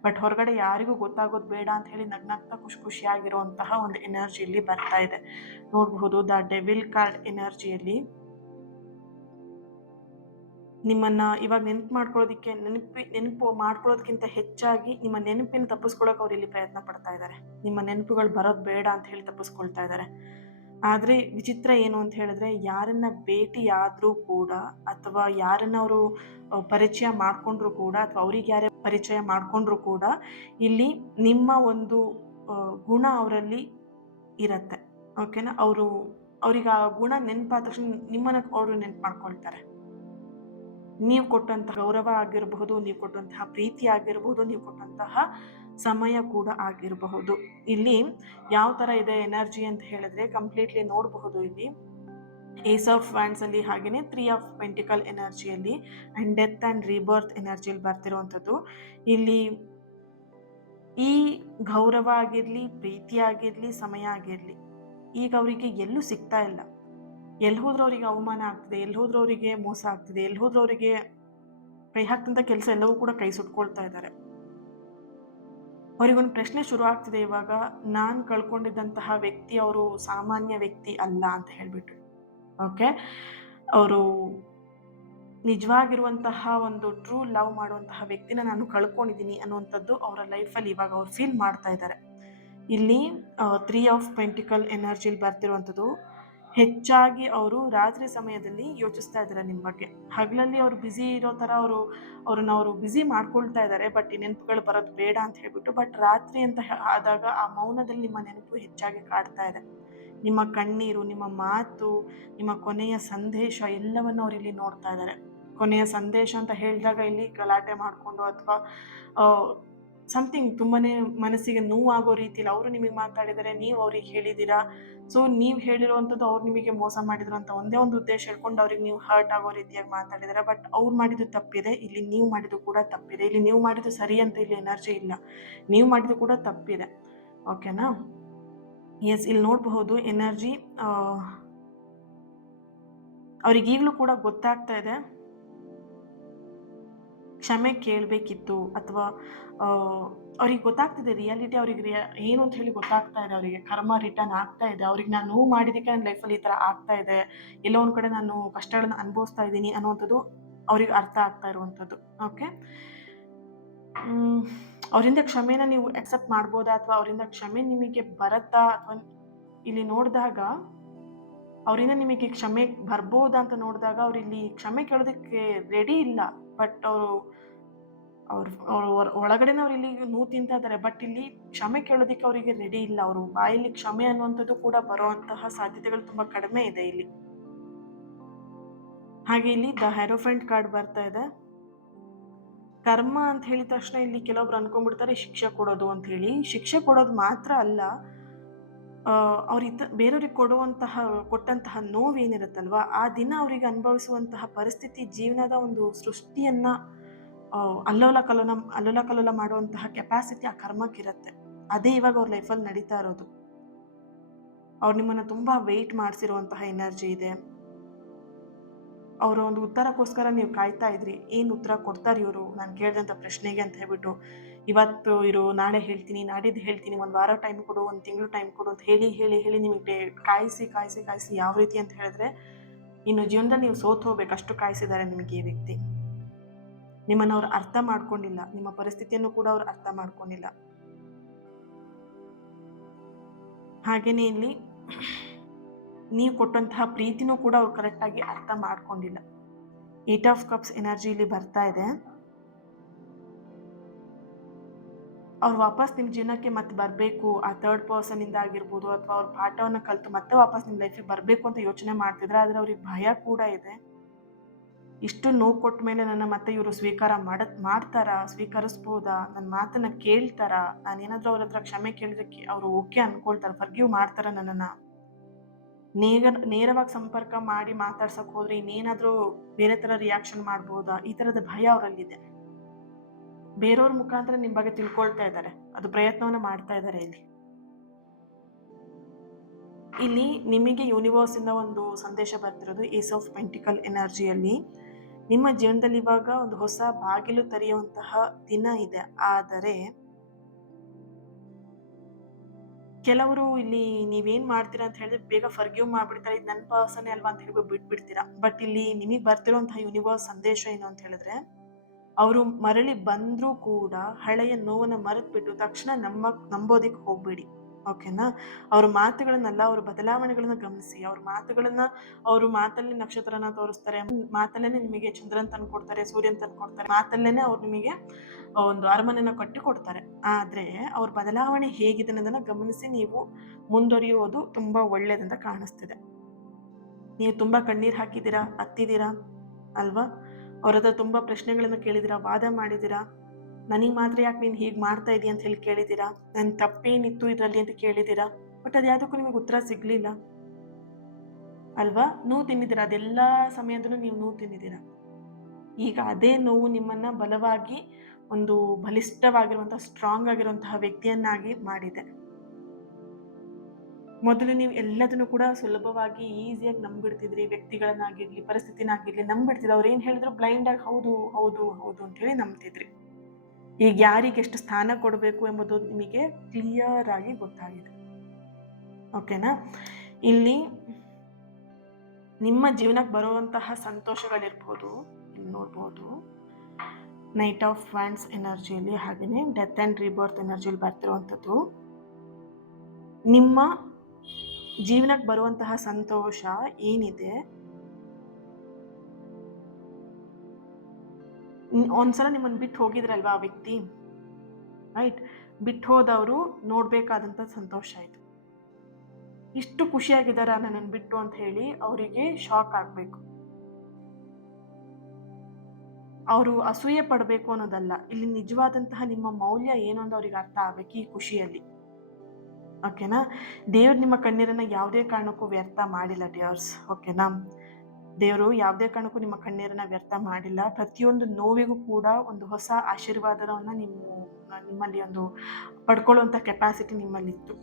ಬಟ್ ಹೊರಗಡೆ ಯಾರಿಗೂ ಗೊತ್ತಾಗೋದು ಬೇಡ ಅಂತ ಹೇಳಿ ನಗ್ನಗ್ತಾ ಖುಷಿಯಾಗಿರುವಂತಹ ಒಂದು ಎನರ್ಜಿಯಲ್ಲಿ ಬರ್ತಾ ಇದೆ. ನೋಡಬಹುದು, ದ ಡೆವಿಲ್ ಕಾರ್ಡ್ ಎನರ್ಜಿಯಲ್ಲಿ ನಿಮ್ಮನ್ನ ಇವಾಗ ನೆನಪು ಮಾಡ್ಕೊಳ್ಳೋದಕ್ಕಿಂತ ಹೆಚ್ಚಾಗಿ ನಿಮ್ಮ ನೆನಪಿನ ತಪ್ಪಿಸ್ಕೊಳ್ಳೋಕೆ ಅವ್ರು ಇಲ್ಲಿ ಪ್ರಯತ್ನ ಪಡ್ತಾ ಇದ್ದಾರೆ. ನಿಮ್ಮ ನೆನಪುಗಳು ಬರೋದು ಬೇಡ ಅಂತ ಹೇಳಿ ತಪ್ಪಿಸ್ಕೊಳ್ತಾ ಇದ್ದಾರೆ. ಆದರೆ ವಿಚಿತ್ರ ಏನು ಅಂತ ಹೇಳಿದ್ರೆ, ಯಾರನ್ನ ಭೇಟಿ ಆದರೂ ಕೂಡ ಅಥವಾ ಯಾರನ್ನ ಅವರು ಪರಿಚಯ ಮಾಡಿಕೊಂಡ್ರು ಕೂಡ ಅಥವಾ ಅವ್ರಿಗೆ ಯಾರೇ ಪರಿಚಯ ಮಾಡಿಕೊಂಡ್ರು ಕೂಡ ಇಲ್ಲಿ ನಿಮ್ಮ ಒಂದು ಗುಣ ಅವರಲ್ಲಿ ಇರತ್ತೆ. ಓಕೆನಾ, ಅವ್ರಿಗೆ ಆ ಗುಣ ನೆನಪಾದ ತಕ್ಷಣ ನಿಮ್ಮನ್ನ ಅವರು ನೆನಪು ಮಾಡ್ಕೊಳ್ತಾರೆ. ನೀವು ಕೊಟ್ಟಂತಹ ಗೌರವ ಆಗಿರಬಹುದು, ನೀವು ಕೊಟ್ಟಂತಹ ಪ್ರೀತಿ ಆಗಿರಬಹುದು, ನೀವು ಕೊಟ್ಟಂತಹ ಸಮಯ ಕೂಡ ಆಗಿರಬಹುದು. ಇಲ್ಲಿ ಯಾವ ಥರ ಇದೆ ಎನರ್ಜಿ ಅಂತ ಹೇಳಿದ್ರೆ, ಕಂಪ್ಲೀಟ್ಲಿ ನೋಡಬಹುದು ಇಲ್ಲಿ ಏಸ್ ಆಫ್ ವ್ಯಾಂಡ್ಸ್ ಅಲ್ಲಿ, ಹಾಗೆಯೇ 3 ಆಫ್ ಪೆಂಟಿಕಲ್ ಎನರ್ಜಿಯಲ್ಲಿ ಆ್ಯಂಡ್ ಡೆತ್ ಆ್ಯಂಡ್ ರೀಬರ್ತ್ ಎನರ್ಜಿಯಲ್ಲಿ ಬರ್ತಿರುವಂಥದ್ದು. ಇಲ್ಲಿ ಈ ಗೌರವ ಆಗಿರಲಿ, ಪ್ರೀತಿ ಆಗಿರಲಿ, ಸಮಯ ಆಗಿರಲಿ, ಈಗ ಅವರಿಗೆ ಎಲ್ಲೂ ಸಿಗ್ತಾ ಇಲ್ಲ. ಎಲ್ಲಿ ಹೋದ್ರೂ ಅವರಿಗೆ ಅವಮಾನ ಆಗ್ತಿದೆ, ಎಲ್ಲಿ ಹೋದ್ರೂ ಅವರಿಗೆ ಮೋಸ ಆಗ್ತಿದೆ, ಎಲ್ಲಿ ಹೋದ್ರೂ ಅವರಿಗೆ ಕೈ ಹಾಕ್ತಂಥ ಕೆಲಸ ಎಲ್ಲವೂ ಕೂಡ ಕೈ ಸುಟ್ಕೊಳ್ತಾ ಇದ್ದಾರೆ. ಅವರಿಗೊಂದು ಪ್ರಶ್ನೆ ಶುರು ಆಗ್ತಿದೆ ಇವಾಗ, ನಾನು ಕಳ್ಕೊಂಡಿದ್ದಂತಹ ವ್ಯಕ್ತಿ ಅವರು ಸಾಮಾನ್ಯ ವ್ಯಕ್ತಿ ಅಲ್ಲ ಅಂತ ಹೇಳ್ಬಿಟ್ಟು. ಓಕೆ, ಅವರು ನಿಜವಾಗಿರುವಂತಹ ಒಂದು ಟ್ರೂ ಲವ್ ಮಾಡುವಂತಹ ವ್ಯಕ್ತಿನ ನಾನು ಕಳ್ಕೊಂಡಿದ್ದೀನಿ ಅನ್ನುವಂಥದ್ದು ಅವರ ಲೈಫಲ್ಲಿ ಇವಾಗ ಅವ್ರು ಫೀಲ್ ಮಾಡ್ತಾ ಇದ್ದಾರೆ. ಇಲ್ಲಿ 3 ಆಫ್ ಪೆಂಟಿಕಲ್ ಎನರ್ಜಿಲಿ ಬರ್ತಿರುವಂಥದ್ದು, ಹೆಚ್ಚಾಗಿ ಅವರು ರಾತ್ರಿ ಸಮಯದಲ್ಲಿ ಯೋಚಿಸ್ತಾ ಇದ್ದಾರೆ ನಿಮ್ಮ ಬಗ್ಗೆ. ಹಗಲಲ್ಲಿ ಅವರು ಬ್ಯುಸಿ ಇರೋ ಥರ ಅವ್ರನ್ನ ಬ್ಯುಸಿ ಮಾಡ್ಕೊಳ್ತಾ ಇದ್ದಾರೆ, ಬಟ್ ಈ ನೆನಪುಗಳು ಬರೋದು ಬೇಡ ಅಂತ ಹೇಳ್ಬಿಟ್ಟು. ಬಟ್ ರಾತ್ರಿ ಅಂತ ಆದಾಗ ಆ ಮೌನದಲ್ಲಿ ನಿಮ್ಮ ನೆನಪು ಹೆಚ್ಚಾಗಿ ಕಾಡ್ತಾ ಇದೆ. ನಿಮ್ಮ ಕಣ್ಣೀರು, ನಿಮ್ಮ ಮಾತು, ನಿಮ್ಮ ಕೊನೆಯ ಸಂದೇಶ ಎಲ್ಲವನ್ನು ಅವ್ರು ಇಲ್ಲಿ ನೋಡ್ತಾ ಇದ್ದಾರೆ. ಕೊನೆಯ ಸಂದೇಶ ಅಂತ ಹೇಳಿದಾಗ ಇಲ್ಲಿ ಗಲಾಟೆ ಮಾಡಿಕೊಂಡು ಅಥವಾ ಸಮಥಿಂಗ್ ತುಂಬಾ ಮನಸ್ಸಿಗೆ ನೋವಾಗೋ ರೀತಿಯಲ್ಲಿ ಅವರು ನಿಮಗೆ ಮಾತಾಡಿದ್ದಾರೆ, ನೀವು ಅವ್ರಿಗೆ ಹೇಳಿದ್ದೀರಾ. ಸೊ ನೀವು ಹೇಳಿರುವಂಥದ್ದು ಅವ್ರು ನಿಮಗೆ ಮೋಸ ಮಾಡಿದ್ರು ಅಂತ ಒಂದೇ ಒಂದು ಉದ್ದೇಶ ಹೇಳ್ಕೊಂಡು ಅವ್ರಿಗೆ ನೀವು ಹರ್ಟ್ ಆಗೋ ರೀತಿಯಾಗಿ ಮಾತಾಡಿದ್ದಾರೆ. ಬಟ್ ಅವ್ರು ಮಾಡಿದ್ದು ತಪ್ಪಿದೆ, ಇಲ್ಲಿ ನೀವು ಮಾಡಿದ್ದು ಕೂಡ ತಪ್ಪಿದೆ. ಇಲ್ಲಿ ನೀವು ಮಾಡಿದ್ದು ಸರಿ ಅಂತ ಇಲ್ಲಿ ಎನರ್ಜಿ ಇಲ್ಲ, ನೀವು ಮಾಡಿದ್ದು ಕೂಡ ತಪ್ಪಿದೆ. ಓಕೆನಾ, ಎಸ್, ಇಲ್ಲಿ ನೋಡಬಹುದು ಎನರ್ಜಿ ಅವ್ರಿಗೆ ಈಗಲೂ ಕೂಡ ಗೊತ್ತಾಗ್ತಾ ಇದೆ ಕ್ಷಮೆ ಕೇಳಬೇಕಿತ್ತು, ಅಥವಾ ಅವ್ರಿಗೆ ಗೊತ್ತಾಗ್ತಿದೆ ರಿಯಾಲಿಟಿ, ಅವ್ರಿಗೆ ಏನು ಅಂತ ಹೇಳಿ ಗೊತ್ತಾಗ್ತಾ ಇದೆ. ಅವರಿಗೆ ಕರ್ಮ ರಿಟರ್ನ್ ಆಗ್ತಾ ಇದೆ. ಅವ್ರಿಗೆ ನಾನು ನೋವು ಮಾಡಿದ್ದಕ್ಕೆ ನನ್ನ ಲೈಫಲ್ಲಿ ಈ ಥರ ಆಗ್ತಾ ಇದೆ, ಎಲ್ಲೋ ಒಂದು ಕಡೆ ನಾನು ಕಷ್ಟಗಳನ್ನ ಅನುಭವಿಸ್ತಾ ಇದ್ದೀನಿ ಅನ್ನುವಂಥದ್ದು ಅವ್ರಿಗೆ ಅರ್ಥ ಆಗ್ತಾ ಇರುವಂಥದ್ದು. ಓಕೆ, ಅವರಿಂದ ಕ್ಷಮೆನ ನೀವು ಅಕ್ಸೆಪ್ಟ್ ಮಾಡ್ಬೋದಾ, ಅಥವಾ ಅವರಿಂದ ಕ್ಷಮೆ ನಿಮಗೆ ಬರತ್ತಾ, ಅಥವಾ ಇಲ್ಲಿ ನೋಡಿದಾಗ ಅವರಿಂದ ನಿಮಗೆ ಕ್ಷಮೆ ಬರ್ಬೋದಾ ಅಂತ ನೋಡಿದಾಗ ಅವ್ರು ಇಲ್ಲಿ ಕ್ಷಮೆ ಕೇಳೋದಕ್ಕೆ ರೆಡಿ ಇಲ್ಲ. ಬಟ್ ಅವ್ರ ಒಳಗಡೆನ ಅವ್ರು ಇಲ್ಲಿ ನೋವು ತಿಂತಾ ಇದ್ದಾರೆ, ಬಟ್ ಇಲ್ಲಿ ಕ್ಷಮೆ ಕೇಳೋದಕ್ಕೆ ಅವರಿಗೆ ರೆಡಿ ಇಲ್ಲ. ಅವರು ಬಾಯಲ್ಲಿ ಕ್ಷಮೆ ಅನ್ನುವಂಥದ್ದು ಕೂಡ ಬರುವಂತಹ ಸಾಧ್ಯತೆಗಳು ತುಂಬಾ ಕಡಿಮೆ ಇದೆ ಇಲ್ಲಿ. ಹಾಗೆ ಇಲ್ಲಿ ದ ಹೆರೋಫೆಂಟ್ ಕಾರ್ಡ್ ಬರ್ತಾ ಇದೆ. ಕರ್ಮ ಅಂತ ಹೇಳಿದ ತಕ್ಷಣ ಇಲ್ಲಿ ಕೆಲವೊಬ್ರು ಅನ್ಕೊಂಡ್ಬಿಡ್ತಾರೆ ಶಿಕ್ಷೆ ಕೊಡೋದು ಅಂತ ಹೇಳಿ. ಶಿಕ್ಷೆ ಕೊಡೋದು ಮಾತ್ರ ಅಲ್ಲ, ಬೇರೆಯವ್ರಿಗೆ ಕೊಟ್ಟಂತಹ ನೋವೇನಿರುತ್ತಲ್ವಾ, ಆ ದಿನ ಅವರಿಗೆ ಅನುಭವಿಸುವಂತಹ ಪರಿಸ್ಥಿತಿ ಜೀವನದ ಒಂದು ಸೃಷ್ಟಿಯನ್ನ ಅಲ್ಲೋಲ ಕಲ್ಲೋಲ ಮಾಡುವಂತಹ ಕೆಪಾಸಿಟಿ ಆ ಕರ್ಮಕ್ಕಿರತ್ತೆ. ಅದೇ ಇವಾಗ ಅವ್ರ ಲೈಫಲ್ಲಿ ನಡೀತಾ ಇರೋದು. ಅವ್ರು ನಿಮ್ಮನ್ನ ತುಂಬಾ ವೆಯ್ಟ್ ಮಾಡಿಸಿರುವಂತಹ ಎನರ್ಜಿ ಇದೆ. ಅವರ ಒಂದು ಉತ್ತರಕ್ಕೋಸ್ಕರ ನೀವು ಕಾಯ್ತಾ ಇದ್ರಿ, ಏನು ಉತ್ತರ ಕೊಡ್ತಾರೆ ಇವರು ನಾನು ಕೇಳಿದಂಥ ಪ್ರಶ್ನೆಗೆ ಅಂತ ಹೇಳ್ಬಿಟ್ಟು. ಇವತ್ತು ಇರು, ನಾಳೆ ಹೇಳ್ತೀನಿ, ನಾಡಿದ್ದು ಹೇಳ್ತೀನಿ, ಒಂದು ವಾರ ಟೈಮ್ ಕೊಡು, ಒಂದು ತಿಂಗಳು ಟೈಮ್ ಕೊಡು ಅಂತ ಹೇಳಿ ನಿಮಗೆ ಕಾಯಿಸಿ ಯಾವ ರೀತಿ ಅಂತ ಹೇಳಿದ್ರೆ, ಇನ್ನು ಜೀವನದಲ್ಲಿ ನೀವು ಸೋತು ಹೋಗ್ಬೇಕು ಅಷ್ಟು ಕಾಯಿಸಿದ್ದಾರೆ ನಿಮಗೆ ಈ ವ್ಯಕ್ತಿ. ನಿಮ್ಮನ್ನು ಅವ್ರು ಅರ್ಥ ಮಾಡ್ಕೊಂಡಿಲ್ಲ, ನಿಮ್ಮ ಪರಿಸ್ಥಿತಿಯನ್ನು ಕೂಡ ಅವ್ರು ಅರ್ಥ ಮಾಡ್ಕೊಂಡಿಲ್ಲ. ಹಾಗೇನೆ ಇಲ್ಲಿ ನೀವು ಕೊಟ್ಟಂತಹ ಪ್ರೀತಿನೂ ಕೂಡ ಅವ್ರು ಕರೆಕ್ಟಾಗಿ ಅರ್ಥ ಮಾಡ್ಕೊಂಡಿಲ್ಲ. 8 ಆಫ್ ಕಪ್ಸ್ ಎನರ್ಜಿ ಇಲ್ಲಿ ಬರ್ತಾ ಇದೆ. ಅವ್ರು ವಾಪಸ್ ನಿಮ್ಮ ಜೀವನಕ್ಕೆ ಮತ್ತೆ ಬರಬೇಕು, ಆ ಥರ್ಡ್ ಪರ್ಸನಿಂದ ಆಗಿರ್ಬೋದು ಅಥವಾ ಅವ್ರ ಪಾಠವನ್ನು ಕಲಿತು ಮತ್ತೆ ವಾಪಸ್ ನಿಮ್ಮ ಲೈಫಿಗೆ ಬರಬೇಕು ಅಂತ ಯೋಚನೆ ಮಾಡ್ತಿದ್ರೆ, ಆದರೆ ಅವ್ರಿಗೆ ಭಯ ಕೂಡ ಇದೆ. ಇಷ್ಟು ನೋವು ಕೊಟ್ಟ ಮೇಲೆ ನನ್ನ ಮತ್ತೆ ಇವರು ಸ್ವೀಕಾರ ಮಾಡ್ತಾರಾ, ಸ್ವೀಕರಿಸ್ಬೋದಾ, ನನ್ನ ಮಾತನ್ನು ಕೇಳ್ತಾರಾ, ನಾನೇನಾದರೂ ಅವ್ರ ಹತ್ರ ಕ್ಷಮೆ ಕೇಳಿದ್ರೆ ಅವರು ಓಕೆ ಅನ್ಕೊಳ್ತಾರೆ, ಫರ್ಗಿವ್ ಮಾಡ್ತಾರ ನನ್ನನ್ನು, ನೇರವಾಗಿ ಸಂಪರ್ಕ ಮಾಡಿ ಮಾತಾಡ್ಸಕ್ ಹೋದ್ರೆ ಇನ್ನೇನಾದರೂ ಬೇರೆ ಥರ ರಿಯಾಕ್ಷನ್ ಮಾಡ್ಬೋದಾ, ಈ ಥರದ ಭಯ ಅವರಲ್ಲಿದೆ. ಬೇರೆಯವ್ರ ಮುಖಾಂತರ ನಿಮ್ಮ ಬಗ್ಗೆ ತಿಳ್ಕೊಳ್ತಾ ಇದ್ದಾರೆ, ಅದು ಪ್ರಯತ್ನವನ್ನು ಮಾಡ್ತಾ ಇದ್ದಾರೆ. ಇಲ್ಲಿ ನಿಮಗೆ ಯೂನಿವರ್ಸಿಂದ ಒಂದು ಸಂದೇಶ ಬರ್ತಿರೋದು ಏಸ್ ಆಫ್ ಪೆಂಟಿಕಲ್ ಎನರ್ಜಿಯಲ್ಲಿ. ನಿಮ್ಮ ಜೀವನದಲ್ಲಿ ಇವಾಗ ಒಂದು ಹೊಸ ಬಾಗಿಲು ತೆರೆಯುವಂತಹ ದಿನ ಇದೆ. ಆದರೆ ಕೆಲವರು ಇಲ್ಲಿ ನೀವೇನ್ ಮಾಡ್ತೀರಾ ಅಂತ ಹೇಳಿದ್ರೆ ಬೇಗ ಫರ್ಗಿವ್ ಮಾಡ್ಬಿಡ್ತಾರೆ, ಇದು ನನ್ನ ಪರ್ಸನ್ ಅಲ್ವಾ ಅಂತ ಹೇಳಿ ಬಿಟ್ಬಿಡ್ತೀರಾ. ಬಟ್ ಇಲ್ಲಿ ನಿಮಗೆ ಬರ್ತಿರುವಂತಹ ಯೂನಿವರ್ಸ್ ಸಂದೇಶ ಏನು ಅಂತ ಹೇಳಿದ್ರೆ, ಅವರು ಮರಳಿ ಬಂದ್ರೂ ಕೂಡ ಹಳೆಯ ನೋವನ್ನ ಮರೆತ್ಬಿಟ್ಟು ತಕ್ಷಣ ನಂಬೋದಿಕ್ಕೆ ಹೋಗ್ಬೇಡಿ. ಓಕೆನಾ? ಅವ್ರ ಮಾತುಗಳನ್ನಲ್ಲ, ಅವ್ರ ಬದಲಾವಣೆಗಳನ್ನ ಗಮನಿಸಿ. ಅವ್ರ ಮಾತಲ್ಲಿ ನಕ್ಷತ್ರನ ತೋರಿಸ್ತಾರೆ, ಮಾತಲ್ಲೇನೆ ನಿಮಗೆ ಚಂದ್ರನ್ ತಂದು ಕೊಡ್ತಾರೆ, ಸೂರ್ಯನ್ ತಂದು ಕೊಡ್ತಾರೆ, ಮಾತಲ್ಲೇನೆ ಅವ್ರು ನಿಮಗೆ ಒಂದು ಅರಮನೆನ ಕಟ್ಟಿ ಕೊಡ್ತಾರೆ. ಆದ್ರೆ ಅವ್ರ ಬದಲಾವಣೆ ಹೇಗಿದೆ ಅನ್ನೋದನ್ನ ಗಮನಿಸಿ ನೀವು ಮುಂದುವರಿಯುವುದು ತುಂಬಾ ಒಳ್ಳೇದಂತ ಕಾಣಿಸ್ತಿದೆ. ನೀವು ತುಂಬಾ ಕಣ್ಣೀರ್ ಹಾಕಿದ್ದೀರಾ, ಅತ್ತಿದ್ದೀರಾ ಅಲ್ವಾ? ಅವ್ರ ಹತ್ರ ತುಂಬಾ ಪ್ರಶ್ನೆಗಳನ್ನ ಕೇಳಿದಿರಾ, ವಾದ ಮಾಡಿದಿರಾ, ನನಗೆ ಮಾತ್ರ ಯಾಕೆ ನೀನು ಹೀಗೆ ಮಾಡ್ತಾ ಇದೀಯ ಅಂತ ಹೇಳಿ ಕೇಳಿದ್ದೀರಾ, ನನ್ನ ತಪ್ಪೇನಿತ್ತು ಇದರಲ್ಲಿ ಅಂತ ಕೇಳಿದ್ದೀರಾ. ಬಟ್ ಅದು ಯಾವುದಕ್ಕೂ ನಿಮಗೆ ಉತ್ತರ ಸಿಗ್ಲಿಲ್ಲ ಅಲ್ವಾ? ನೋವು ತಿನ್ನಿದ್ದೀರಾ, ಅದೆಲ್ಲ ಸಮಯದಲ್ಲೂ ನೀವು ನೋವು ತಿನ್ನಿದ್ದೀರಾ. ಈಗ ಅದೇ ನೋವು ನಿಮ್ಮನ್ನ ಬಲವಾಗಿ ಒಂದು ಬಲಿಷ್ಠವಾಗಿರುವಂತಹ ಸ್ಟ್ರಾಂಗ್ ಆಗಿರುವಂತಹ ವ್ಯಕ್ತಿಯನ್ನಾಗಿ ಮಾಡಿದೆ. ಮೊದಲು ನೀವು ಎಲ್ಲದನ್ನು ಕೂಡ ಸುಲಭವಾಗಿ ಈಸಿಯಾಗಿ ನಂಬಿಡ್ತಿದ್ರಿ, ವ್ಯಕ್ತಿಗಳನ್ನಾಗಿರ್ಲಿ ಪರಿಸ್ಥಿತಿನಾಗಿರ್ಲಿ ನಂಬಿಡ್ತಿದ್ರಿ. ಅವ್ರು ಏನ್ ಹೇಳಿದ್ರು ಬ್ಲೈಂಡ್ ಆಗಿ ಹೌದು ಹೌದು ಹೌದು ಅಂತ ಹೇಳಿ ನಂಬ್ತಿದ್ರಿ. ಈಗ ಯಾರಿಗೆ ಎಷ್ಟು ಸ್ಥಾನ ಕೊಡಬೇಕು ಎಂಬುದು ನಿಮಗೆ ಕ್ಲಿಯರ್ ಆಗಿ ಗೊತ್ತಾಗಿದೆ. ಓಕೆನಾ? ಇಲ್ಲಿ ನಿಮ್ಮ ಜೀವನಕ್ಕೆ ಬರುವಂತಹ ಸಂತೋಷಗಳಿರ್ಬೋದು, ಇಲ್ಲಿ ನೋಡ್ಬೋದು ನೈಟ್ ಆಫ್ ವ್ಯಾಂಡ್ಸ್ ಎನರ್ಜಿಯಲ್ಲಿ, ಹಾಗೆಯೇ ಡೆತ್ ಆ್ಯಂಡ್ ರಿಬರ್ತ್ ಎನರ್ಜಿಯಲ್ಲಿ ಬರ್ತಿರುವಂಥದ್ದು. ನಿಮ್ಮ ಜೀವನಕ್ಕೆ ಬರುವಂತಹ ಸಂತೋಷ ಏನಿದೆ, ಒಂದ್ಸಲ ನಿಮ್ಮನ್ನು ಬಿಟ್ಟು ಹೋಗಿದ್ರಲ್ವಾ ಆ ವ್ಯಕ್ತಿ, ರೈಟ್? ಬಿಟ್ಟು ಹೋದವರು ನೋಡ್ಬೇಕಾದಂಥ ಸಂತೋಷ ಇದು. ಇಷ್ಟು ಖುಷಿಯಾಗಿದ್ದಾರ ನನ್ನನ್ನು ಬಿಟ್ಟು ಅಂತ ಹೇಳಿ ಅವರಿಗೆ ಶಾಕ್ ಆಗಬೇಕು. ಅವರು ಅಸೂಯೆ ಪಡಬೇಕು ಅನ್ನೋದಲ್ಲ, ಇಲ್ಲಿ ನಿಜವಾದಂತಹ ನಿಮ್ಮ ಮೌಲ್ಯ ಏನು ಅಂತ ಅವ್ರಿಗೆ ಅರ್ಥ ಆಗ್ಬೇಕು ಈ ಖುಷಿಯಲ್ಲಿ. ಓಕೆನಾ? ದೇವ್ರು ನಿಮ್ಮ ಕಣ್ಣೀರನ್ನ ಯಾವುದೇ ಕಾರಣಕ್ಕೂ ವ್ಯರ್ಥ ಮಾಡಿಲ್ಲ ಡಿಯರ್ಸ್. ಓಕೆನಾ? ದೇವರು ಯಾವುದೇ ಕಾರಣಕ್ಕೂ ನಿಮ್ಮ ಕಣ್ಣೀರನ್ನ ವ್ಯರ್ಥ ಮಾಡಿಲ್ಲ. ಪ್ರತಿಯೊಂದು ನೋವಿಗೂ ಕೂಡ ಒಂದು ಹೊಸ ಆಶೀರ್ವಾದವನ್ನ ನಿಮ್ಮಲ್ಲಿ ಒಂದು ಪಡ್ಕೊಳ್ಳುವಂಥ ಕೆಪಾಸಿಟಿ ನಿಮ್ಮಲ್ಲಿತ್ತು.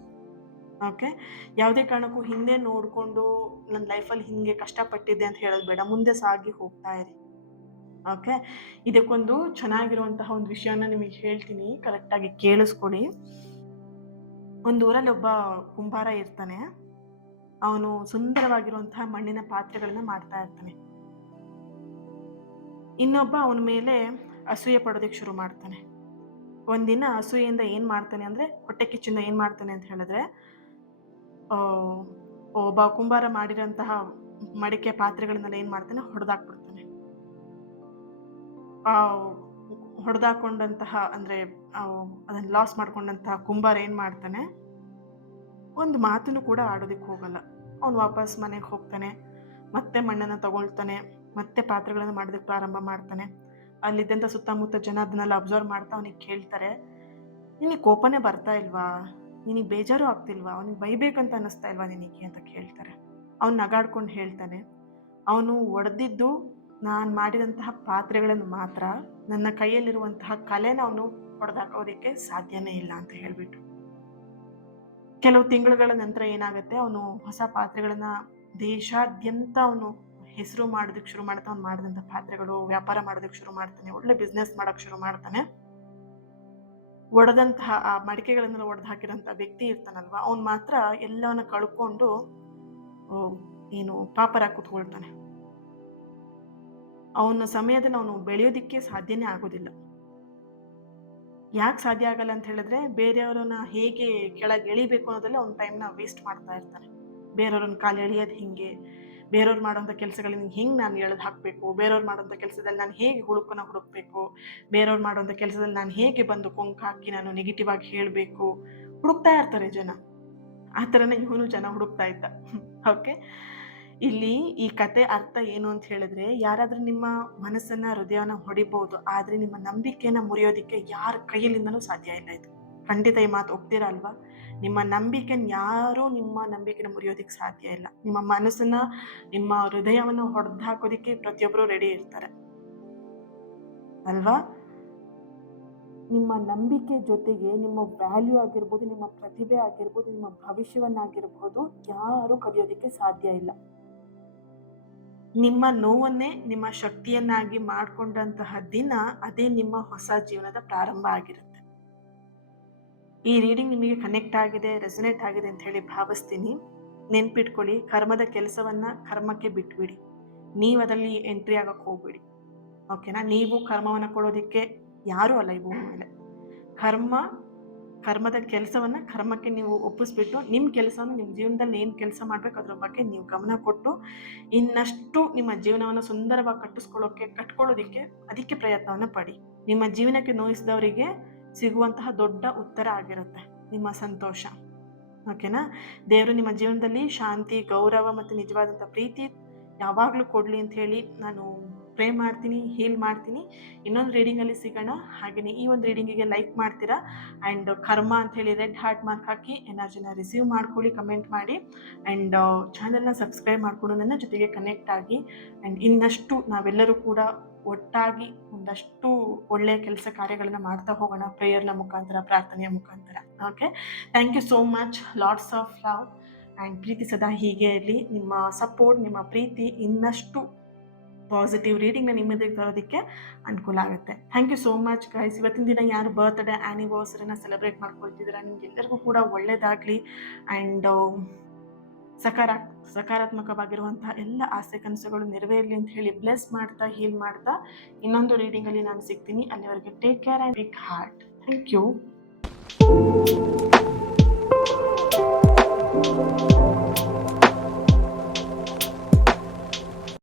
ಓಕೆ? ಯಾವುದೇ ಕಾರಣಕ್ಕೂ ಹಿಂದೆ ನೋಡಿಕೊಂಡು ನನ್ನ ಲೈಫಲ್ಲಿ ಹಿಂಗೆ ಕಷ್ಟಪಟ್ಟಿದ್ದೆ ಅಂತ ಹೇಳೋದು ಬೇಡ, ಮುಂದೆ ಸಾಗಿ ಹೋಗ್ತಾ ಇರಿ. ಓಕೆ? ಇದಕ್ಕೊಂದು ಚೆನ್ನಾಗಿರುವಂತಹ ಒಂದು ವಿಷಯನ ನಿಮಗೆ ಹೇಳ್ತೀನಿ, ಕರೆಕ್ಟಾಗಿ ಕೇಳಿಸ್ಕೊಡಿ. ಒಂದು ಊರಲ್ಲಿ ಒಬ್ಬ ಕುಂಬಾರ ಇರ್ತಾನೆ. ಅವನು ಸುಂದರವಾಗಿರುವಂತಹ ಮಣ್ಣಿನ ಪಾತ್ರೆಗಳನ್ನ ಮಾಡ್ತಾ ಇರ್ತಾನೆ. ಇನ್ನೊಬ್ಬ ಅವನ ಮೇಲೆ ಅಸೂಯೆ ಪಡೋದಕ್ಕೆ ಶುರು ಮಾಡ್ತಾನೆ. ಒಂದಿನ ಅಸೂಯೆಯಿಂದ ಏನ್ ಮಾಡ್ತಾನೆ ಅಂದ್ರೆ, ಹೊಟ್ಟೆ ಕಿಚ್ಚಿಂದ ಏನ್ ಮಾಡ್ತಾನೆ ಅಂತ ಹೇಳಿದ್ರೆ, ಒಬ್ಬ ಕುಂಬಾರ ಮಾಡಿರೋಂತಹ ಮಡಿಕೆ ಪಾತ್ರೆಗಳನ್ನೆಲ್ಲ ಏನ್ ಮಾಡ್ತಾನೆ, ಹೊಡೆದಾಕ್ಬಿಡ್ತಾನೆ. ಹೊಡೆದಾಕೊಂಡಂತಹ ಅಂದ್ರೆ ಅದನ್ನ ಲಾಸ್ ಮಾಡ್ಕೊಂಡಂತಹ ಕುಂಬಾರ ಏನ್ ಮಾಡ್ತಾನೆ, ಒಂದು ಮಾತನ್ನು ಕೂಡ ಆಡೋದಕ್ಕೆ ಹೋಗಲ್ಲ. ಅವನು ವಾಪಸ್ ಮನೆಗೆ ಹೋಗ್ತಾನೆ, ಮತ್ತೆ ಮಣ್ಣನ್ನು ತಗೊಳ್ತಾನೆ, ಮತ್ತೆ ಪಾತ್ರೆಗಳನ್ನು ಮಾಡೋದಕ್ಕೆ ಪ್ರಾರಂಭ ಮಾಡ್ತಾನೆ. ಅಲ್ಲಿದ್ದಂಥ ಸುತ್ತಮುತ್ತ ಜನ ಅದನ್ನೆಲ್ಲ ಅಬ್ಸರ್ವ್ ಮಾಡ್ತಾ ಅವನಿಗೆ ಕೇಳ್ತಾರೆ, ನಿನಗೆ ಕೋಪನೇ ಬರ್ತಾ ಇಲ್ವಾ, ನಿನಗೆ ಬೇಜಾರು ಆಗ್ತಿಲ್ವಾ, ಅವನಿಗೆ ಬೈಬೇಕಂತ ಅನ್ನಿಸ್ತಾ ಇಲ್ವಾ ನಿನಗೆ ಅಂತ ಕೇಳ್ತಾರೆ. ಅವ್ನು ನಗಾಡ್ಕೊಂಡು ಹೇಳ್ತಾನೆ, ಅವನು ಒಡೆದಿದ್ದು ನಾನು ಮಾಡಿದಂತಹ ಪಾತ್ರೆಗಳನ್ನು ಮಾತ್ರ, ನನ್ನ ಕೈಯಲ್ಲಿರುವಂತಹ ಕಲೆನ ಅವನು ಹೊಡೆದಾಕೋದಕ್ಕೆ ಸಾಧ್ಯನೇ ಇಲ್ಲ ಅಂತ ಹೇಳ್ಬಿಟ್ಟು. ಕೆಲವು ತಿಂಗಳುಗಳ ನಂತರ ಏನಾಗುತ್ತೆ, ಅವನು ಹೊಸ ಪಾತ್ರೆಗಳನ್ನ ದೇಶಾದ್ಯಂತ ಅವನು ಹೆಸರು ಮಾಡೋದಕ್ಕೆ ಶುರು ಮಾಡ್ತಾ, ಅವ್ನು ಮಾಡಿದಂಥ ಪಾತ್ರೆಗಳು ವ್ಯಾಪಾರ ಮಾಡೋದಕ್ಕೆ ಶುರು ಮಾಡ್ತಾನೆ, ಒಳ್ಳೆ ಬಿಸ್ನೆಸ್ ಮಾಡೋಕ್ಕೆ ಶುರು ಮಾಡ್ತಾನೆ. ಒಡೆದಂತಹ ಆ ಮಡಿಕೆಗಳನ್ನೆಲ್ಲ ಒಡೆದು ಹಾಕಿರೋಂಥ ವ್ಯಕ್ತಿ ಇರ್ತಾನಲ್ವಾ, ಅವನು ಮಾತ್ರ ಎಲ್ಲವನ್ನ ಕಳ್ಕೊಂಡು ಪಾಪರ ಕೂತ್ಕೊಳ್ತಾನೆ. ಅವನ ಸಮಯದಲ್ಲಿ ಅವನು ಬೆಳೆಯೋದಿಕ್ಕೆ ಸಾಧ್ಯನೇ ಆಗೋದಿಲ್ಲ. ಯಾಕೆ ಸಾಧ್ಯ ಆಗಲ್ಲ ಅಂತ ಹೇಳಿದ್ರೆ, ಬೇರೆಯವರನ್ನ ಹೇಗೆ ಕೆಳಗೆ ಎಳಿಬೇಕು ಅನ್ನೋದ್ರಲ್ಲಿ ಅವ್ನ ಟೈಮ್ನ ವೇಸ್ಟ್ ಮಾಡ್ತಾ ಇರ್ತಾನೆ. ಬೇರೆಯವ್ರನ್ನ ಕಾಲು ಎಳಿಯೋದು ಹಿಂಗೆ, ಬೇರೆಯವ್ರು ಮಾಡೋಂಥ ಕೆಲಸಗಳನ್ನ ಹೆಂಗೆ ನಾನು ಎಳೆದು ಹಾಕಬೇಕು, ಬೇರೆಯವ್ರು ಮಾಡೋಂಥ ಕೆಲಸದಲ್ಲಿ ನಾನು ಹೇಗೆ ಹುಡುಕಬೇಕು, ಬೇರೆಯವ್ರು ಮಾಡೋಂಥ ಕೆಲಸದಲ್ಲಿ ನಾನು ಹೇಗೆ ಬಂದು ಕೊಂಕು ಹಾಕಿ ನಾನು ನೆಗೆಟಿವ್ ಆಗಿ ಹೇಳಬೇಕು, ಹುಡುಕ್ತಾ ಇರ್ತಾರೆ ಜನ. ಆ ಥರನೇ ಇವನು ಜನ ಹುಡುಕ್ತಾ ಇದ್ದ. ಓಕೆ, ಇಲ್ಲಿ ಈ ಕತೆ ಅರ್ಥ ಏನು ಅಂತ ಹೇಳಿದ್ರೆ, ಯಾರಾದರೂ ನಿಮ್ಮ ಮನಸ್ಸನ್ನ ಹೃದಯನ ಹೊಡಿಬಹುದು, ಆದರೆ ನಿಮ್ಮ ನಂಬಿಕೆನ ಮುರಿಯೋದಕ್ಕೆ ಯಾರ ಕೈಯಲ್ಲಿಂದನೂ ಸಾಧ್ಯ ಇಲ್ಲ. ಇದು ಖಂಡಿತ ಈ ಮಾತು ಒಪ್ತೀರಾ ಅಲ್ವಾ? ನಿಮ್ಮ ನಂಬಿಕೆನ ಯಾರೂ ನಿಮ್ಮ ನಂಬಿಕೆನ ಮುರಿಯೋದಕ್ಕೆ ಸಾಧ್ಯ ಇಲ್ಲ. ನಿಮ್ಮ ಮನಸ್ಸನ್ನ, ನಿಮ್ಮ ಹೃದಯವನ್ನು ಹೊಡೆದು ಹಾಕೋದಿಕ್ಕೆ ಪ್ರತಿಯೊಬ್ಬರು ರೆಡಿ ಇರ್ತಾರೆ ಅಲ್ವಾ? ನಿಮ್ಮ ನಂಬಿಕೆ ಜೊತೆಗೆ ನಿಮ್ಮ ವ್ಯಾಲ್ಯೂ ಆಗಿರ್ಬೋದು, ನಿಮ್ಮ ಪ್ರತಿಭೆ ಆಗಿರ್ಬೋದು, ನಿಮ್ಮ ಭವಿಷ್ಯವನ್ನಾಗಿರ್ಬೋದು ಯಾರೂ ಕದಿಯೋದಕ್ಕೆ ಸಾಧ್ಯ ಇಲ್ಲ. ನಿಮ್ಮ ನೋವನ್ನೇ ನಿಮ್ಮ ಶಕ್ತಿಯನ್ನಾಗಿ ಮಾಡಿಕೊಂಡಂತಹ ದಿನ ಅದೇ ನಿಮ್ಮ ಹೊಸ ಜೀವನದ ಪ್ರಾರಂಭ ಆಗಿರುತ್ತೆ. ಈ ರೀಡಿಂಗ್ ನಿಮಗೆ ಕನೆಕ್ಟ್ ಆಗಿದೆ, ರೆಸನೇಟ್ ಆಗಿದೆ ಅಂತ ಹೇಳಿ ಭಾವಿಸ್ತೀನಿ. ನೆನ್ಪಿಟ್ಕೊಳ್ಳಿ, ಕರ್ಮದ ಕೆಲಸವನ್ನ ಕರ್ಮಕ್ಕೆ ಬಿಟ್ಬಿಡಿ. ನೀವು ಅದರಲ್ಲಿ ಎಂಟ್ರಿ ಆಗಕ್ಕೆ ಹೋಗ್ಬಿಡಿ. ಓಕೆನಾ? ನೀವು ಕರ್ಮವನ್ನು ಕೊಡೋದಕ್ಕೆ ಯಾರೂ ಅಲ್ಲ ಈ ಭೂಮಿ ಮೇಲೆ. ಕರ್ಮದ ಕೆಲಸವನ್ನ ಕರ್ಮಕ್ಕೆ ನೀವು ಒಪ್ಪಿಸ್ಬಿಟ್ಟು ನಿಮ್ಮ ಕೆಲಸವನ್ನು ನಿಮ್ಮ ಜೀವನದಲ್ಲಿ ಏನು ಕೆಲಸ ಮಾಡ್ಬೇಕು ಅದ್ರ ಬಗ್ಗೆ ನೀವು ಗಮನ ಕೊಟ್ಟು ಇನ್ನಷ್ಟು ನಿಮ್ಮ ಜೀವನವನ್ನು ಸುಂದರವಾಗಿ ಕಟ್ಕೊಳ್ಳೋದಿಕ್ಕೆ ಅದಕ್ಕೆ ಪ್ರಯತ್ನವನ್ನು ಪಡಿ. ನಿಮ್ಮ ಜೀವನಕ್ಕೆ ನೋಯಿಸಿದವರಿಗೆ ಸಿಗುವಂತಹ ದೊಡ್ಡ ಉತ್ತರ ಆಗಿರುತ್ತೆ ನಿಮ್ಮ ಸಂತೋಷ. ಓಕೆನಾ? ದೇವರು ನಿಮ್ಮ ಜೀವನದಲ್ಲಿ ಶಾಂತಿ, ಗೌರವ ಮತ್ತು ನಿಜವಾದಂಥ ಪ್ರೀತಿ ಯಾವಾಗಲೂ ಕೊಡಲಿ ಅಂತ ಹೇಳಿ ನಾನು ಪ್ರೇ ಮಾಡ್ತೀನಿ, ಹೀಲ್ ಮಾಡ್ತೀನಿ. ಇನ್ನೊಂದು ರೀಡಿಂಗಲ್ಲಿ ಸಿಗೋಣ. ಹಾಗೆಯೇ ಈ ಒಂದು ರೀಡಿಂಗಿಗೆ ಲೈಕ್ ಮಾಡ್ತೀರಾ ಆ್ಯಂಡ್ ಕರ್ಮ ಅಂಥೇಳಿ ರೆಡ್ ಹಾರ್ಟ್ ಮಾರ್ಕ್ ಹಾಕಿ ಎನರ್ಜಿನ ರಿಸೀವ್ ಮಾಡ್ಕೊಳ್ಳಿ, ಕಮೆಂಟ್ ಮಾಡಿ ಆ್ಯಂಡ್ ಚಾನಲ್ನ ಸಬ್ಸ್ಕ್ರೈಬ್ ಮಾಡಿಕೊಂಡು ನನ್ನ ಜೊತೆಗೆ ಕನೆಕ್ಟ್ ಆಗಿ ಆ್ಯಂಡ್ ಇನ್ನಷ್ಟು ನಾವೆಲ್ಲರೂ ಕೂಡ ಒಟ್ಟಾಗಿ ಒಂದಷ್ಟು ಒಳ್ಳೆಯ ಕೆಲಸ ಕಾರ್ಯಗಳನ್ನು ಮಾಡ್ತಾ ಹೋಗೋಣ, ಪ್ರೇಯರ್ನ ಮುಖಾಂತರ, ಪ್ರಾರ್ಥನೆಯ ಮುಖಾಂತರ. Okay, thank you so much. Lots of love and ಪ್ರೀತಿ ಸದಾ ಹೀಗೆ ಇರಲಿ. ನಿಮ್ಮ ಸಪೋರ್ಟ್, ನಿಮ್ಮ ಪ್ರೀತಿ ಇನ್ನಷ್ಟು ಪಾಸಿಟಿವ್ ರೀಡಿಂಗ್ನ ನಿಮ್ಮದಿಗೆ ತರೋದಕ್ಕೆ ಅನುಕೂಲ ಆಗುತ್ತೆ. Thank you so much guys. ಇವತ್ತಿನ ದಿನ ಯಾರು ಬರ್ತ್ಡೇ, ಆ್ಯನಿವರ್ಸರಿನ ಸೆಲೆಬ್ರೇಟ್ ಮಾಡ್ಕೊಳ್ತಿದ್ದೀರಾ, ನಿಮ್ಗೆಲ್ಲರಿಗೂ ಕೂಡ ಒಳ್ಳೆಯದಾಗಲಿ ಆ್ಯಂಡ್ ಸಕಾರಾತ್ಮಕವಾಗಿರುವಂತಹ ಎಲ್ಲ ಆಸೆ ಕನಸುಗಳು ನೆರವೇರಲಿ ಅಂತ ಹೇಳಿ ಬ್ಲೆಸ್ ಮಾಡ್ತಾ, ಹೀಲ್ ಮಾಡ್ತಾ ಇನ್ನೊಂದು ರೀಡಿಂಗಲ್ಲಿ ನಾನು ಸಿಗ್ತೀನಿ. ಅಲ್ಲಿವರೆಗೆ take care and big heart. Thank you.